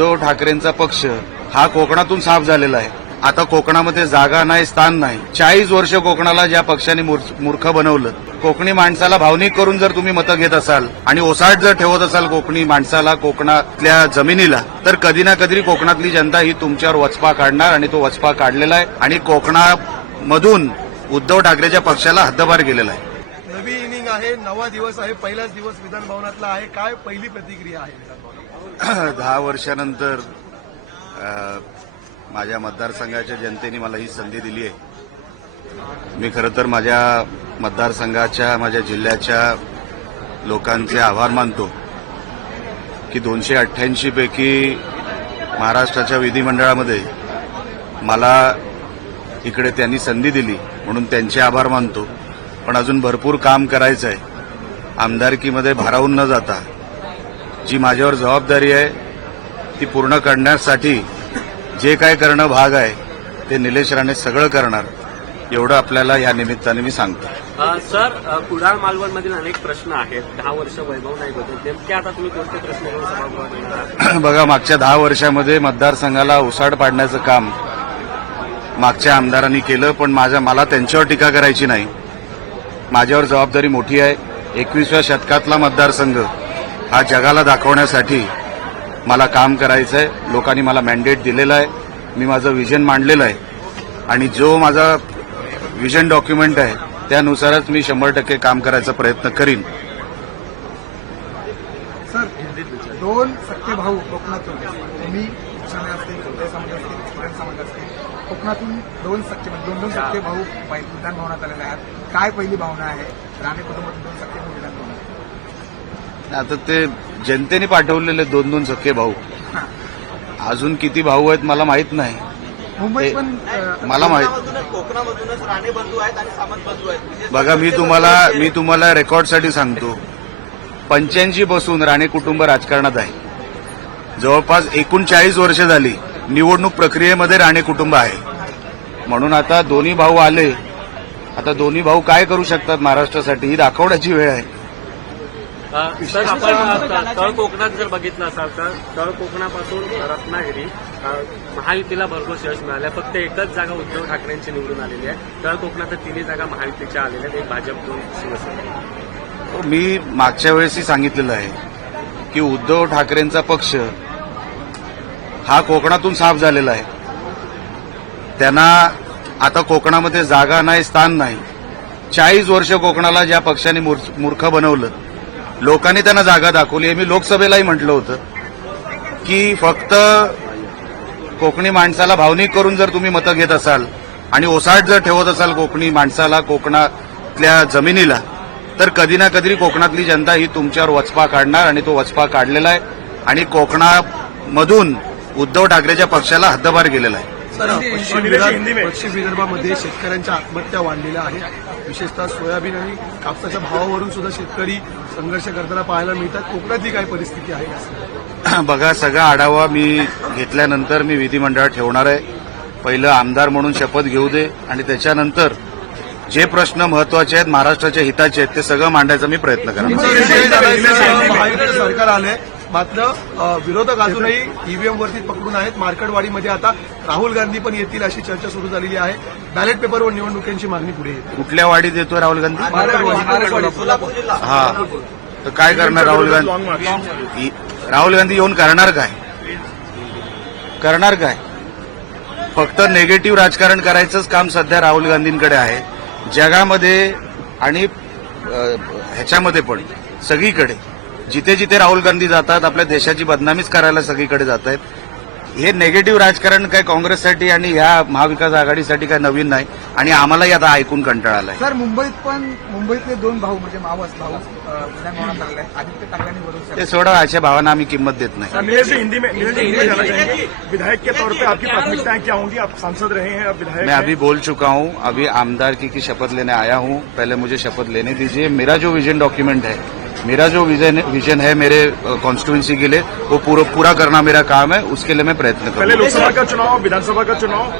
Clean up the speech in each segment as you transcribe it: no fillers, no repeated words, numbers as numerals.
उद्धव ठाकरेंचा पक्ष हा कोकणातून साफ झालेला आहे. आता कोकणामध्ये जागा नाही, स्थान नाही. 40 वर्ष कोकणाला ज्या पक्षाने मूर्ख बनवलं, कोकणी माणसाला भावनिक करून जर तुम्ही मतं घेत असाल आणि ओसाड जर ठेवत असाल कोकणी माणसाला, कोकणातल्या जमिनीला, तर कधी ना कधी कोकणातली जनता ही तुमच्यावर वचपा काढणार आणि तो वचपा काढलेला आहे आणि कोकणामधून उद्धव ठाकरेच्या पक्षाला हद्दपार केलेला आहे. नवी इनिंग आहे, नवा दिवस आहे, पहिलाच दिवस विधान भवनातला आहे. काय पहिली प्रतिक्रिया आहे विधान भवनात? 10 वर्षानंतर माझ्या मतदारसंघाच्या जनतेने मला ही संधी दिली आहे. मी खरं तर माझ्या मतदारसंघाच्या, माझ्या जिल्ह्याच्या लोकांचे आभार मानतो की 288 पैकी महाराष्ट्राच्या विधिमंडळामध्ये मला इकडे त्यांनी संधी दिली, म्हणून त्यांचे आभार मानतो. पण अजून भरपूर काम करायचं आहे. आमदारकीमध्ये भारावून न जाता जी माझ्यावर जबाबदारी आहे ती पूर्ण करण्यासाठी जे काय करणं भाग आहे ते निलेश राणे सगळं करणार, एवढं आपल्याला या निमित्ताने मी सांगतो. सर, कुडाळ मालवणमधील अनेक प्रश्न आहेत. 10 वर्ष वैभव नाही बदल, नेमके आता तुम्ही कोणते प्रश्न घेऊन सभागृहात येणार? बघा, मागच्या 10 वर्षामध्ये मतदारसंघाला उसाड पाडण्याचं काम मागच्या आमदारांनी केलं, पण मला त्यांच्यावर टीका करायची नाही. माझ्यावर जबाबदारी मोठी आहे. 21व्या शतकातला मतदारसंघ हा जगाला दाखवण्यासाठी मला काम करायचं आहे. लोकांनी मला मॅन्डेट दिलेलं आहे. मी माझं विजन मांडलेलं आहे आणि जो माझा विजन डॉक्युमेंट आहे त्यानुसारच मी 100% काम करायचा प्रयत्न करीन. सर, 2 सख्खे भाऊ कोकणातून, तुम्ही शिक्षण असतील, उदय समाज असतील, स्टुडंट समाज असतील, कोकणातून 2 सख्खे भाऊ विधान भवनात आलेले आहेत. काय पहिली भावना आहे? राणे कुटुंबातून 2 सख्खे भाऊ विधान भवनात. आता ते जनतेने पाठवलेले 2 सख्खे भाऊ, अजून किती भाऊ आहेत मला माहित नाही. मुंबईत पण मला माहित. कोकणामधूनच राणे बंधू आहेत आणि सामंत बंधू आहेत. बघा, मी तुम्हाला रेकॉर्डसाठी सांगतो, 85 पासून राणे कुटुंब राजकारणात आहे. जवळपास 39 वर्ष झाली निवडणूक प्रक्रियेमध्ये राणे कुटुंब आहे. म्हणून आता दोन्ही भाऊ आले. आता दोन्ही भाऊ काय करू शकतात महाराष्ट्रासाठी ही दाखवण्याची वेळ आहे. सर, आपण तळ कोकणात जर बघितलं असाल तर तळ कोकणापासून रत्नागिरी महायुतीला भरघोस यश मिळालं. फक्त एकच जागा उद्धव ठाकरेंची निवडून आलेली आहे. तळ कोकणात 3 जागा महायुतीच्या आलेल्या आहेत, एक भाजप, 2 शिवसेना. मी मागच्या वेळेसही सांगितलेलं आहे की उद्धव ठाकरेंचा पक्ष हा कोकणातून साफ झालेला आहे. त्यांना आता कोकणामध्ये जागा नाही, स्थान नाही. 40 वर्ष कोकणाला ज्या पक्षाने मूर्ख बनवलं, लोकांनी त्यांना जागा दाखवली आहे. मी लोकसभेलाही म्हटलं होतं की फक्त कोकणी माणसाला भावनिक करून जर तुम्ही मतं घेत असाल आणि ओसाड जर ठेवत असाल कोकणी माणसाला, कोकणातल्या जमिनीला, तर कधी ना कधी कोकणातली जनता ही तुमच्यावर वचपा काढणार आणि तो वचपा काढलेला आहे आणि कोकणामधून उद्धव ठाकरेच्या पक्षाला हद्दपार केलेला आहे. पश्चिम विदर्भामध्ये शेतकऱ्यांच्या आत्महत्या वाढलेल्या आहेत. विशेषतः सोयाबीन आणि कापसाच्या भावावरून सुद्धा शेतकरी संघर्ष करताना पाहायला मिळतात. कोकणातली काय परिस्थिती आहे? बघा, सगळा आढावा मी घेतल्यानंतर मी विधिमंडळात ठेवणार आहे. पहिलं आमदार म्हणून शपथ घेऊ दे आणि त्याच्यानंतर जे प्रश्न महत्वाचे आहेत, महाराष्ट्राच्या हिताचे आहेत, ते सगळं मांडायचा मी प्रयत्न करणार. महायुतीचं सरकार आलंय, मात्र विरोधक अजूनही ईव्हीएम वरती पकडून आहेत. मार्केटवाडीमध्ये आता राहुल गांधी पण येतील अशी चर्चा सुरू झालेली आहे. बॅलेट पेपरवर निवडणुकीची मागणी पुढे येते. कुठल्या वाडीत येतोय राहुल गांधी? सोलापूर जिल्हा. हा, तर काय करणार राहुल गांधी? राहुल गांधी येऊन करणार काय? फक्त नेगेटिव्ह राजकारण करायचंच काम सध्या राहुल गांधींकडे आहे. जगामध्ये आणि ह्याच्यामध्ये पण सगळीकडे जिथे जिथे राहुल गांधी जातात आपल्या देशाची बदनामीच करायला सगळीकडे जात आहेत. हे नेगेटिव्ह राजकारण काय काँग्रेससाठी आणि ह्या महाविकास आघाडीसाठी काय नवीन नाही आणि आम्हालाही आता ऐकून कंटाळा आलाय. सर, मुंबईतले 2 भाऊ म्हणजे मावस भाऊ विधान भवनात आले आहेत. आदित्य ठाकरे आणि ते सोडा, अशा भावांना आम्ही किंमत देत नाही. विधायक के तौर पर आपकी प्राथमिकताएं क्या होंगी? आप सांसद रहे हैं, अब विधायक. मैं अभी बोल चुका हूं. अभी आमदारकी की शपथ लेने आया हूं. पहले मुझे शपथ लेने दीजिए. मेरा जो विजन डॉक्यूमेंट है, मेरा जो विजन है मेरे कॉन्स्टिट्यूंसी के लिए, वो पूरा करना मेरा काम है. उसके लिए मैं प्रयत्न करूंगा. पहले लोकसभा का चुनाव, विधानसभा का चुनाव,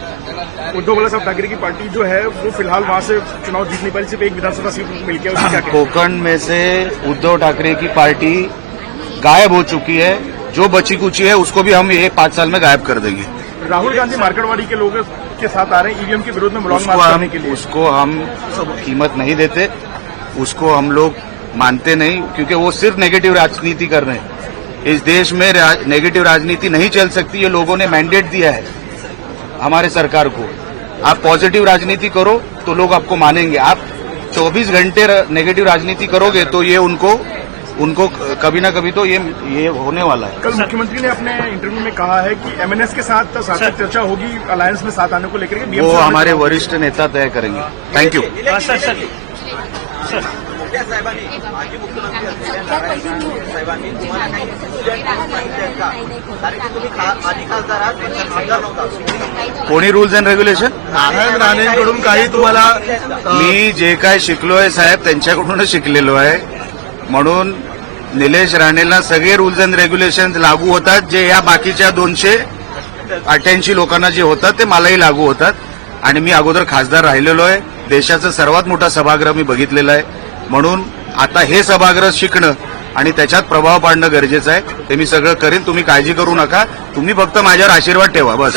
उद्धव बाला साहब ठाकरे की पार्टी जो है वो फिलहाल वहां से चुनाव जीतने पर सिर्फ एक विधानसभा सीट मिल गया. कोकण में से उद्धव ठाकरे की पार्टी गायब हो चुकी है. जो बची कुची है उसको भी हम ये 5 साल में गायब कर देंगे। राहुल गांधी मार्केटवाड़ी के लोगों के साथ आ रहे हैं ईवीएम के विरोध में लॉन्ग मार्च करने के लिए। उसको हम कीमत नहीं देते, उसको हम लोग मानते नहीं, क्योंकि वो सिर्फ नेगेटिव राजनीति कर रहे हैं। इस देश में नेगेटिव राजनीति नहीं चल सकती, ये लोगों ने मैंडेट दिया है हमारे सरकार को। आप पॉजिटिव राजनीति करो तो लोग आपको मानेंगे। आप 24 घंटे नेगेटिव राजनीति करोगे तो ये उनको कभी ना कभी तो ये होने वाला है। कल मुख्यमंत्री ने अपने इंटरव्यू में कहा है कि एमएनएस के साथ सार्थक चर्चा होगी अलायंस में साथ आने को लेकर के। वो हमारे वरिष्ठ नेता तय करेंगे। Thank you. त्या साहेबांनी माजी मुख्यमंत्री असलेल्या नारायण साहेबांनी तुम्हाला काही स्टुडंट सांगितले आहेत का? कारण की तुम्ही माजी खासदार आहात, त्यांचा खासदार नव्हता. कोणी रूल्स अँड रेग्युलेशन? नारायण राणेंकडून काही तुम्हाला मी जे काय शिकलोय साहेब त्यांच्याकडूनच शिकलेलो आहे, म्हणून निलेश राणेला सगळे रूल्स अँड रेग्युलेशन लागू होतात, जे या बाकीच्या 288 लोकांना जे होतात ते मलाही लागू होतात. आणि मी अगोदर खासदार राहिलेलो आहे, देशाचं सर्वात मोठा सभागृह मी बघितलेला आहे, म्हणून आता हे सभागृह शिकणं आणि त्याच्यात प्रभाव पाडणं गरजेचं आहे. ते मी सगळं करेन, तुम्ही काळजी करू नका. तुम्ही फक्त माझ्यावर आशीर्वाद ठेवा बस.